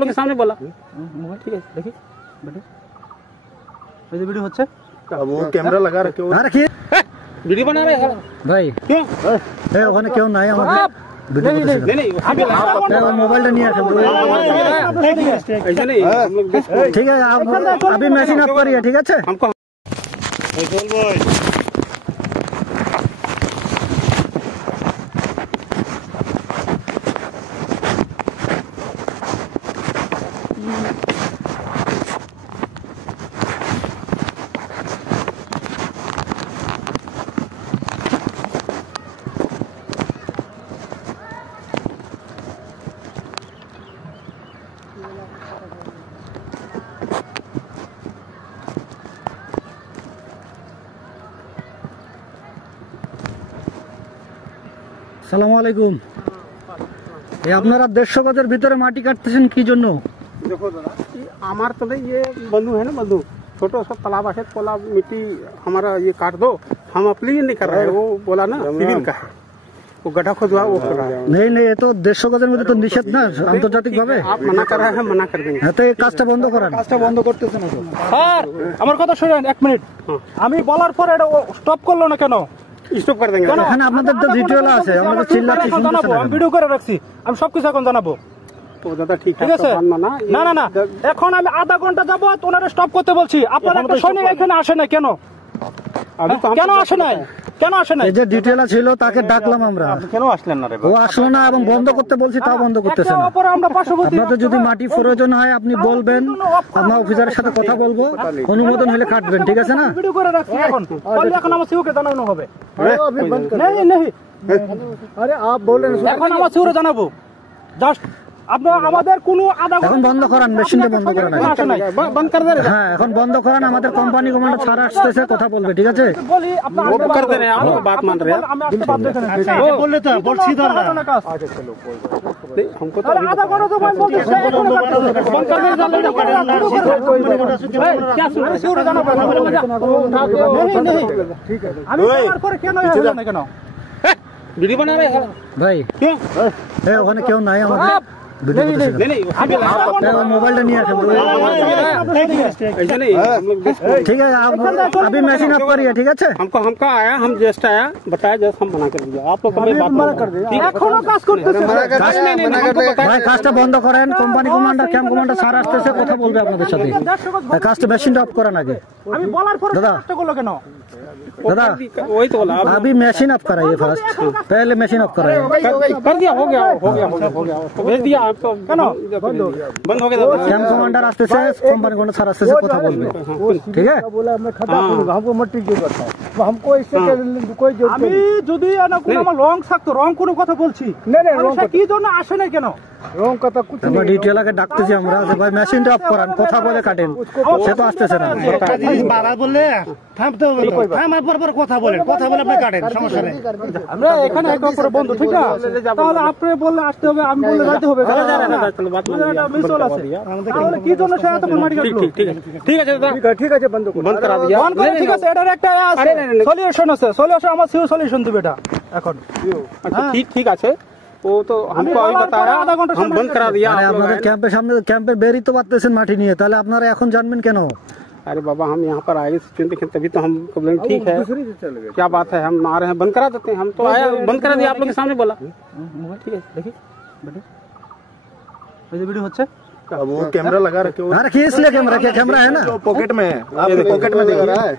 लोग के सामने बोला। ठीक है, देखिए बेटे वीडियो होच्छे, वो कैमरा लगा रखे हो, रखिए वीडियो बना रहे हैं ভাই क्यों? ওখানে কেউ নাই আমাদের नहीं नहीं नहीं मोबाइल नहीं আছে ऐसा नहीं हम लोग ठीक है आप अभी मैसेज आप करिए ठीक है हमको সালামু আলাইকুম এই আপনারা 150 গজের ভিতরে মাটি কাটতেছেন কি জন্য देखो दादा हमारे तो नहीं ये बंधु है ना बंधु छोटा सा तालाब है पोला मिट्टी हमारा ये काट दो हम अपने लिए नहीं कर रहे हैं वो बोला ना सिविल का है वो गड्ढा खोदवा वो कर रहा है नहीं नहीं ये तो 150 গজের মধ্যে তো নিষেধ না আন্তর্জাতিক ভাবে आप मना कर रहे हैं मना कर देंगे হ্যাঁ তো এই কাজটা বন্ধ করেন কাজটা বন্ধ করতেছেন স্যার আমার কথা শুনেন 1 মিনিট আমি বলার পর এটা স্টপ করলো না কেন स्टॉप कर देंगे এখানে আপনাদের তো ডিটেইল আছে আমরা তো চিল্লাচ্ছি জানাবো আমি ভিডিও করে রাখছি আমি সবকিছু এখন জানাবো तो दादा ठीक ঠিক है আছে तो माना না না না এখন আমি আধা ঘন্টা যাব ওনারে স্টপ করতে বলছি আপনারা একটা সৈনিক এখানে আসে না কেন अभी तो কেন আসে নাই কেন আসে নাই এই যে ডিটেইল ছিল তাকে ডাকলাম আমরা क्यों আসলেন না রে ও আসলো না এবং বন্ধ করতে বলছি তাও বন্ধ করতেছে না অপরে আমরা পার্শ্ববর্তী আপনাদের যদি মাটি প্রয়োজন হয় আপনি বলবেন আমরা অফিসারের সাথে কথা বলবো অনুমোদন হলে কাটবেন ঠিক আছে না ভিডিও করে রাখছি এখন বললে এখন আমার সিওকে জানানো হবে अभी बंद कर नहीं नहीं अरे आप बोल रहे हैं এখন আমার সিওরে জানাবো জাস্ট আপনারা আমাদের কোনো আধা এখন বন্ধ করান মেশিনটা বন্ধ করান আসে নাই बंद कर दे হ্যাঁ এখন বন্ধ করান আমাদের কোম্পানি কমান্ডার ছাড়া আসতেছে কথা বলবে ঠিক আছে বলি আপনারা वो कर दे रहे हैं आप लोग बात मान रहे हैं আমি একটা বাদ দেখেন বললে তো বলছি তো আমরা हमको तो अरे आधा करो तो मैं बोलते हैं बंद कर दे क्या सुन रहे सिवरे जाना पड़ेगा नहीं नहीं ठीक है আমি তোমার করে কেন জানা কেন वीडियो बना रहे हैं ভাই क्यों? ওখানে কেউ নাই আমাদের नहीं नहीं মোবাইলটা নিয়ে আসেন ऐसा नहीं हम लोग ঠিক আছে अभी मैसेज आप करिए ठीक আছে हमको आया हम जस्ट आया बताया जस्ट हम मना कर दिया आप लोग हमें बात मना कर दिया এখনো কাজ করতেছে ভাই কাজটা বন্ধ করেন company commander camp commander sir আসতেছে কথা বলবে আপনাদের সাথে কাজটা মেশিনটা অফ করেন আগে আমি বলার পরে দাদা। কাজটা করলো কেন दादा वही तो बोला अभी मशीन ऑफ कराइए फर्स्ट पहले मशीन ऑफ कराइए कर दिया हो गया भेज दिया आपको बंद हो गया कैंप कमांडर आस्ते से कंपनी को सारा से কথা বলবে ঠিক আছে बोला मैं खड्डा खोदूंगा हमको मट्टी की जरूरत है तो हमको इससे कोई जरूरत আমি যদি না কোনো আমার রং থাকতো রং কোনো কথা বলছি नहीं नहीं সে কি জন্য আসে না কেন रोंग का तो कुछ আমরা ডিটেইল আগে ডাকতেছি আমরা যে ভাই মেশিনটা অফ করান কথা বলে কাটেন সে তো আসতেছে না বাবা বললে থামতে হবে তো আমার পর কথা বলেন আপনি কাটেন সমস্যা নেই আমরা এখানে একদম পুরো বন্ধ ঠিক না তাহলে আপনি বললে আসতে হবে আমি বললে যাইতে হবে মিসল আছে তাহলে কি জন্য সে এত মাটি কাটলো ठीक है ठीक है बंद बंद करा दिया বন্ধ করে ঠিক আছে এটার একটা সলিউশন আছে সলিউশন আমার সিও সলিউশন দিবে এটা এখন अच्छा ठीक আছে वो तो हमको अभी बताया हम बंद करा दिया আরে আপনাদের ক্যাম্পের সামনে ক্যাম্পের বেরি তো পাচ্ছেন মাটি নিয়ে তাহলে আপনারা এখন জানবেন কেন अरे बाबा हम यहाँ पर आए देखें तभी तो हम बोले ठीक है क्या बात है हम आ रहे हैं बंद करा देते हैं हम तो आया बंद करा दिया आप लोग के सामने बोला ठीक है देखिए बेटे वीडियो होच्छे वो कैमरा लगा रखे हो, अरे खींच ले कैमरा क्या कैमरा है ना पॉकेट में है आपके पॉकेट में दिख रहा है